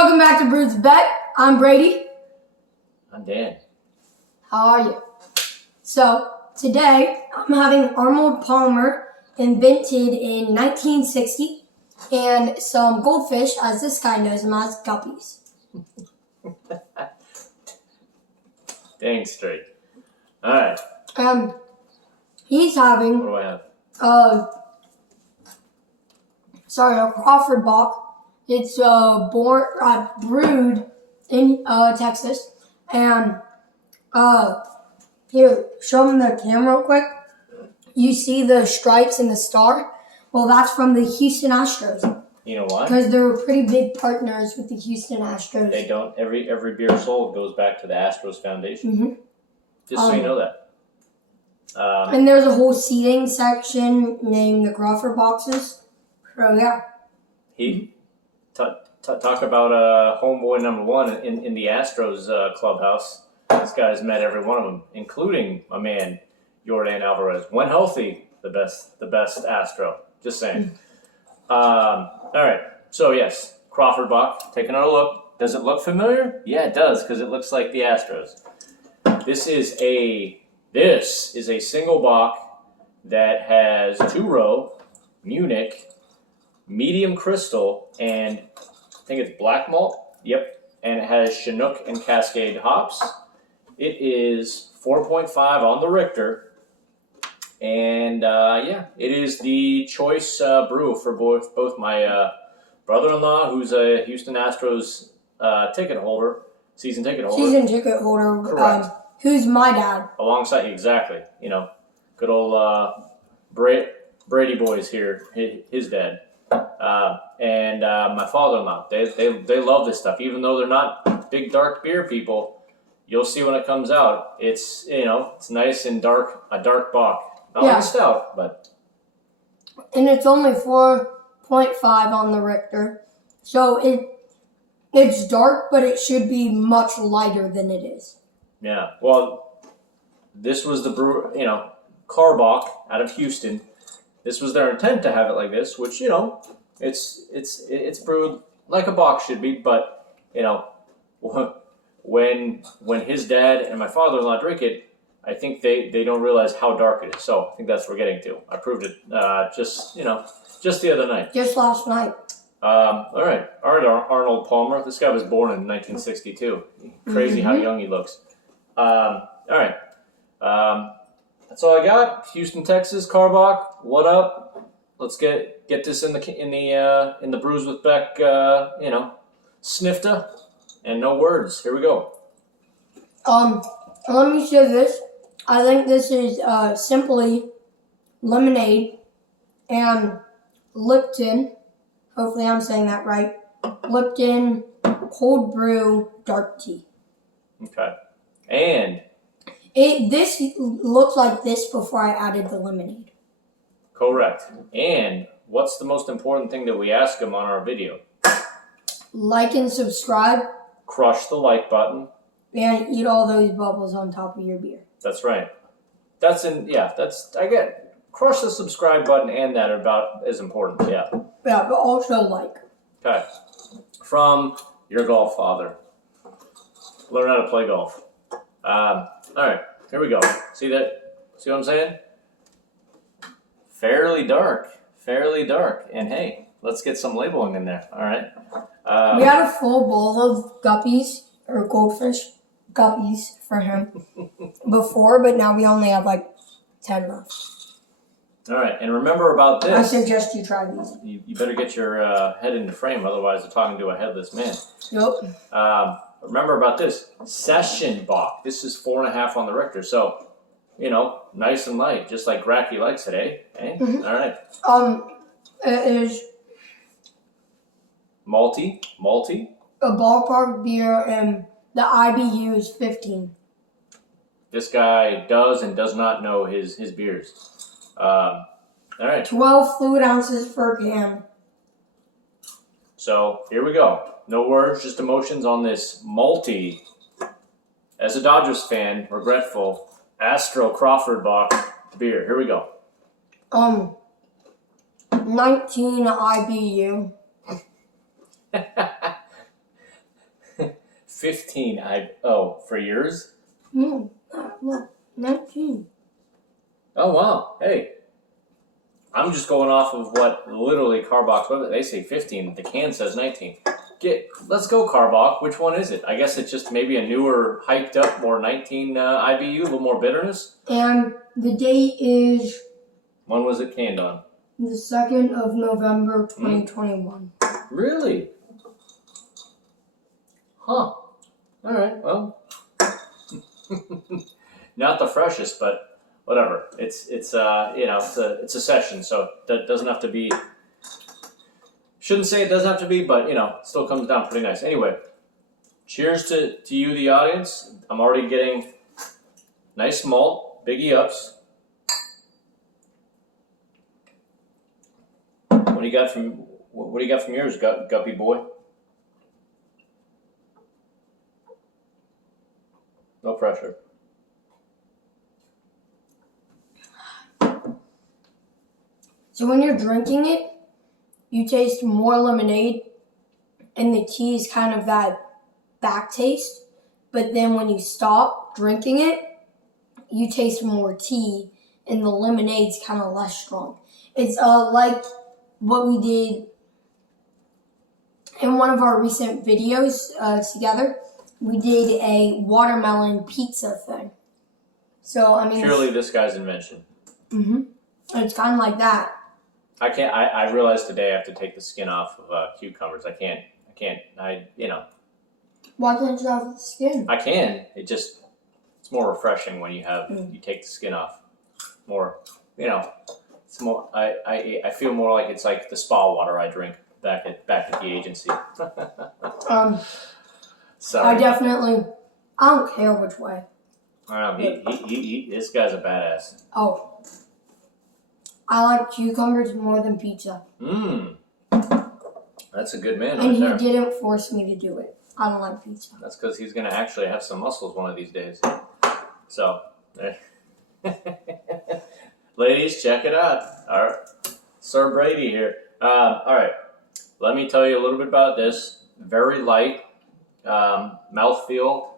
Welcome back to Brews with Beck. I'm Brady. I'm Dan. How are you? So, today I'm having Arnold Palmer invented in 1960 and some goldfish, as this guy knows them as guppies. Dang straight. Alright. He's having What do I have? a Crawford Bock. It's brewed in Texas. And here, show them the camera real quick. You see the stripes and the star? Well, that's from the Houston Astros. You know why? Because they're pretty big partners with the Houston Astros. They don't. Every beer sold goes back to the Astros Foundation. Mm-hmm. Just so you know that. And there's a whole seating section named the Crawford boxes. So yeah. Talk about homeboy number one in the Astros clubhouse. This guy's met every one of them, including my man Yordan Alvarez. When healthy, the best Astro. Just saying. All right. So yes, Crawford Bock. Take another look. Does it look familiar? Yeah, it does, because it looks like the Astros. This is a single Bock that has 2-row Munich medium crystal, and I think it's black malt. Yep. And it has Chinook and Cascade hops. It is 4.5 on the Richter. And it is the choice brew for both my brother-in-law, who's a Houston Astros season ticket holder. Correct. Who's my dad. Alongside, exactly. You know, good old Brady boys here, his dad. And my father-in-law. They love this stuff. Even though they're not big, dark beer people, you'll see when it comes out. It's nice and dark, a dark Bock. Not like a stout, but... And it's only 4.5 on the Richter. So it's dark, but it should be much lighter than it is. Yeah, well, this was the brew, Karbach out of Houston. This was their intent to have it like this, which, it's brewed like a Bock should be, but, when his dad and my father-in-law drink it, I think they don't realize how dark it is. So I think that's what we're getting to. I proved it just the other night. Just last night. All right, Arnold Palmer. This guy was born in 1962. Crazy how young he looks. All right. That's all I got. Houston, Texas, Karbach. What up? Let's get this in the Brews with Beck. Snifta, and no words. Here we go. Let me say this. I think this is simply lemonade and Lipton. Hopefully I'm saying that right. Lipton cold brew dark tea. Okay. And this looks like this before I added the lemonade. Correct. And what's the most important thing that we ask them on our video? Like and subscribe. Crush the like button. And eat all those bubbles on top of your beer. That's right. I get crush the subscribe button, and that are about as important. Yeah. Yeah, but also like. Okay. From your golf father. Learn how to play golf. All right, here we go. See that? See what I'm saying? Fairly dark. And hey, let's get some labeling in there. All right. We had a full bowl of guppies, or goldfish guppies for him before, but now we only have like 10 left. All right, and remember about this. I suggest you try these. You better get your head into frame, otherwise you're talking to a headless man. Yep. Remember about this. Session Bock. This is 4.5 on the Richter, so, nice and light, just like Gracky likes it, eh? Mm-hmm. All right. It is malty. A ballpark beer, and the IBU is 15. This guy does and does not know his beers. All right. 12 fluid ounces per can. So here we go. No words, just emotions on this malty. As a Dodgers fan, regretful Astro Crawford Bock beer. Here we go. 19 IBU. 15. For yours? No, look, 19. Oh, wow. Hey. I'm just going off of what literally Karbach's website. They say 15. The can says 19. Let's go, Karbach. Which one is it? I guess it's just maybe a newer, hyped up, more 19 IBU, a little more bitterness. And the date is... When was it canned on? The 2nd of November, 2021. Really? Huh. All right. Well, not the freshest, but whatever. It's a session, so that doesn't have to be. Shouldn't say it doesn't have to be, but still comes down pretty nice. Anyway, cheers to you, the audience. I'm already getting nice malt, biggie ups. What do you got from yours, Guppy boy? No pressure. So when you're drinking it, you taste more lemonade, and the tea is kind of that back taste. But then when you stop drinking it, you taste more tea, and the lemonade's kind of less strong. It's like what we did in one of our recent videos together. We did a watermelon pizza thing. So, I mean... Surely this guy's invention. Mm-hmm. It's kind of like that. I realized today I have to take the skin off of cucumbers. I can't, Why can't you have the skin? I can. It's more refreshing when you take the skin off. More, it's more, I feel more like it's like the spa water I drink back at the agency. Sorry. I don't care which way. I don't know, this guy's a badass. Oh. I like cucumbers more than pizza. That's a good man and right there. he didn't force me to do it. I don't like pizza. That's because he's going to actually have some muscles one of these days. So, ladies, check it out. All right. Sir Brady here. All right. Let me tell you a little bit about this. Very light mouthfeel.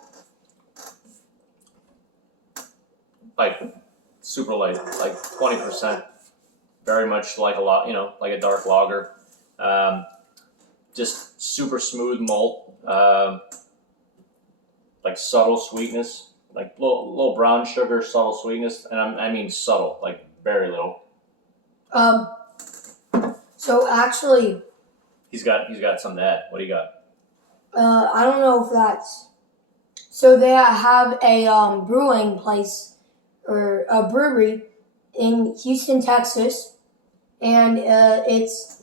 Like super light, like 20%. Very much like like a dark lager. Just super smooth malt. Like subtle sweetness, like little brown sugar, subtle sweetness, and I mean subtle, like very little. So actually, he's got some of that. What do you got? I don't know if that's. So they have a brewing place or a brewery in Houston, Texas, and it's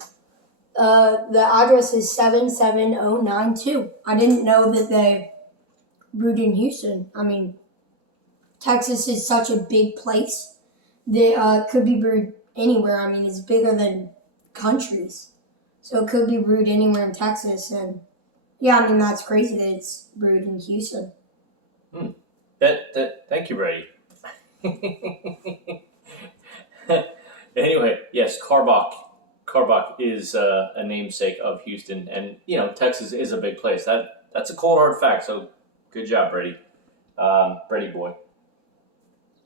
the address is 77092. I didn't know that they brewed in Houston. I mean, Texas is such a big place that could be brewed anywhere. I mean, it's bigger than countries, so it could be brewed anywhere in Texas. And yeah, I mean that's crazy that it's brewed in Houston. Thank you, Brady. Anyway, yes, Karbach. Karbach is a namesake of Houston, and Texas is a big place. That's a cold hard fact. So good job, Brady. Brady boy.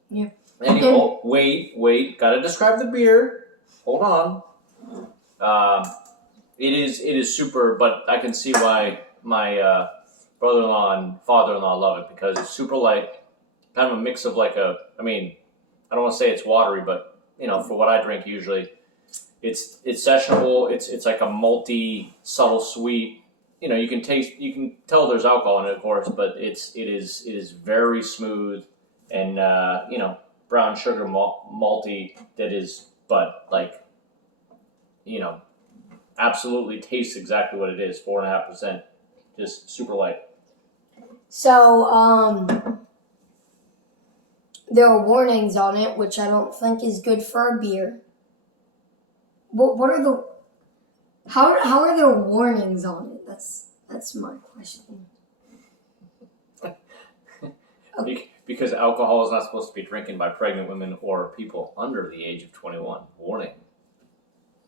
Yeah. Anyway, wait. Gotta describe the beer. Hold on. It is super, but I can see why my brother-in-law and father-in-law love it because it's super light, kind of a mix of I don't want to say it's watery, but for what I drink usually, it's sessionable. It's like a malty, subtle sweet. You can tell there's alcohol in it, of course, but it is very smooth and brown sugar malty that is, but absolutely tastes exactly what it is, 4.5%, just super light. So, there are warnings on it, which I don't think is good for a beer. What are how are there warnings on it? That's my question. Okay. Because alcohol is not supposed to be drinking by pregnant women or people under the age of 21. Warning.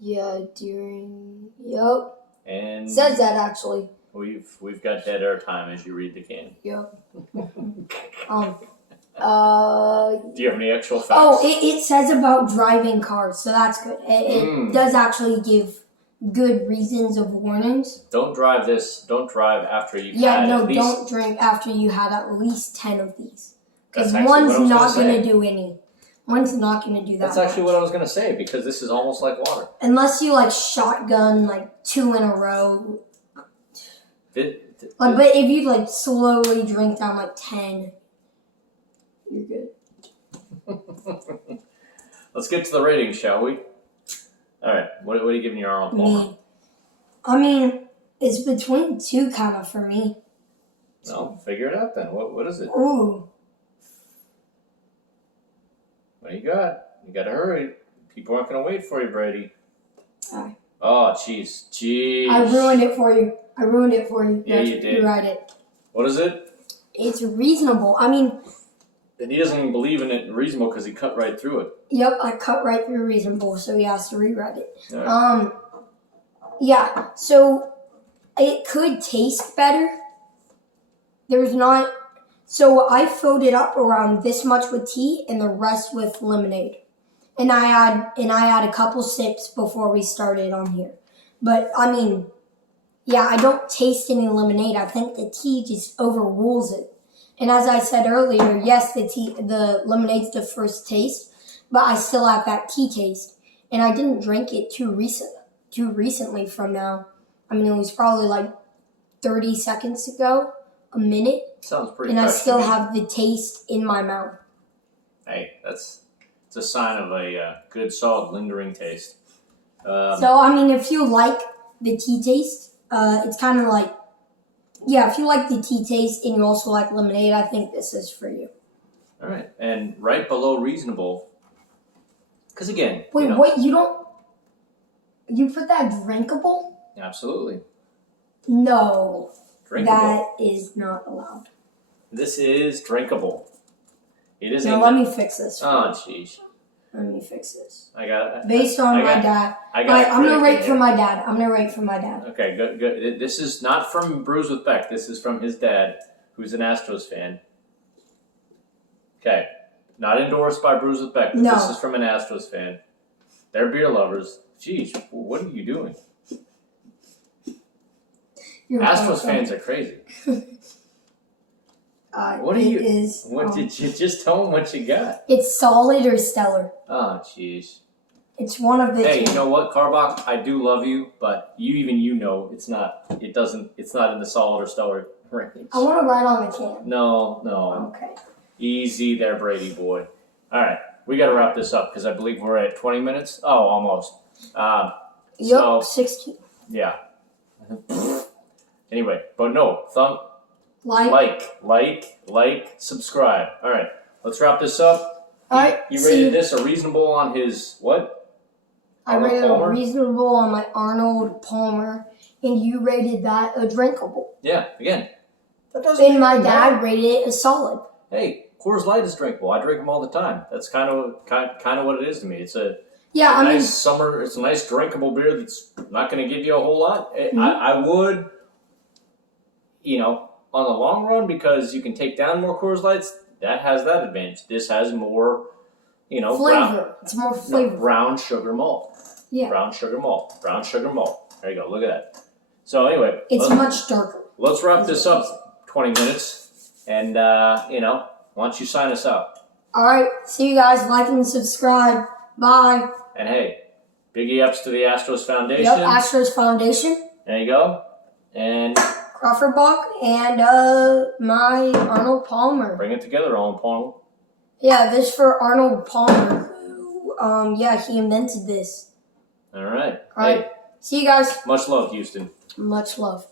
Yeah, yep. And Says that actually. We've got dead air time as you read the can. Yep. Do you have any actual facts? Oh, it says about driving cars, so that's good. It does actually give good reasons of warnings. Don't drive this. Don't drive after you've Yeah, had no, at least... don't drink after you had at least 10 of these. Because That's actually one's what I was not gonna going to say. do any. One's not going to do that That's actually much. what I was going to say, because this is almost like water. Unless you, like, shotgun, like, 2 in a row. But if you, like, slowly drink down, like, 10, you're good. Let's get to the ratings, shall we? All right. What are you giving your Arnold Palmer? Me. I mean, it's between 2 kind of for me. No, figure it out then. What is it? Ooh. What do you got? You got to hurry. People aren't going to wait for you, Brady. Alright. Oh, jeez. I ruined it for you. Yeah, you did. You write it. What is it? It's reasonable. I mean... And he doesn't even believe in it reasonable because he cut right through it. Yep, I cut right through reasonable, so he has to rewrite it. Right. Yeah, so it could taste better. There's not... So I filled it up around this much with tea and the rest with lemonade. And I had a couple sips before we started on here. But, I mean, yeah, I don't taste any lemonade. I think the tea just overrules it. And as I said earlier, yes, the lemonade's the first taste, but I still have that tea taste. And I didn't drink it too recently from now. I mean, it was probably like 30 seconds ago, a minute. Sounds pretty And I fresh still to me. have the taste in my mouth. Hey, it's a sign of a good, solid, lingering taste. So, I mean, if you like the tea taste, it's kind of like, yeah, if you like the tea taste and you also like lemonade, I think this is for you. All right. And right below reasonable, because again... Wait, you know, what? You put that drinkable? Absolutely. No. Drinkable. That is not allowed. This is drinkable. It is Now, let me fix this. Oh, jeez. Let me fix this. I got Based on my dad. I'm going to rate for my dad. Okay, good. This is not from Brews with Beck. This is from his dad, who's an Astros fan. Okay. Not endorsed by Brews with Beck, but No. This is from an Astros fan. They're beer lovers. Jeez, what are you doing? Astros fans are crazy. What are you? Did you just tell them what you got? It's solid or stellar. Oh, jeez. It's one of the Hey, two. you know what, Karbach? I do love you, but you know it's not. It's not in the solid or stellar range. I want to write on the can. No. Okay. Easy there, Brady boy. All right, we got to wrap this up because I believe we're at 20 minutes. Oh, almost. Yup, 16. Yeah. Anyway, but no, like, subscribe. All right, let's wrap this up. All right. You rated this a reasonable on his what? I rated a reasonable on my Arnold Palmer, and you rated that a drinkable. Yeah, again. That doesn't. And my dad rated it a solid. Hey, Coors Light is drinkable. I drink them all the time. That's kind of what it is to me. It's a summer. It's a nice drinkable beer that's not going to give you a whole lot. Mm-hmm. I would, on the long run, because you can take down more Coors Lights. That has that advantage. This has more, flavor. It's more flavor. Brown sugar malt. Yeah. Brown sugar malt. There you go. Look at that. So anyway, it's much darker. Let's wrap this up. 20 minutes, and why don't you sign us out? All right. See you guys. Like and subscribe. Bye. And hey, biggie ups to the Astros Foundation. Yep, Astros Foundation. There you go. And Crawford, Bock, and my Arnold Palmer. Bring it together, Arnold Palmer. Yeah, this for Arnold Palmer, who, he invented this. All right. All right. See you guys. Much love, Houston. Much love.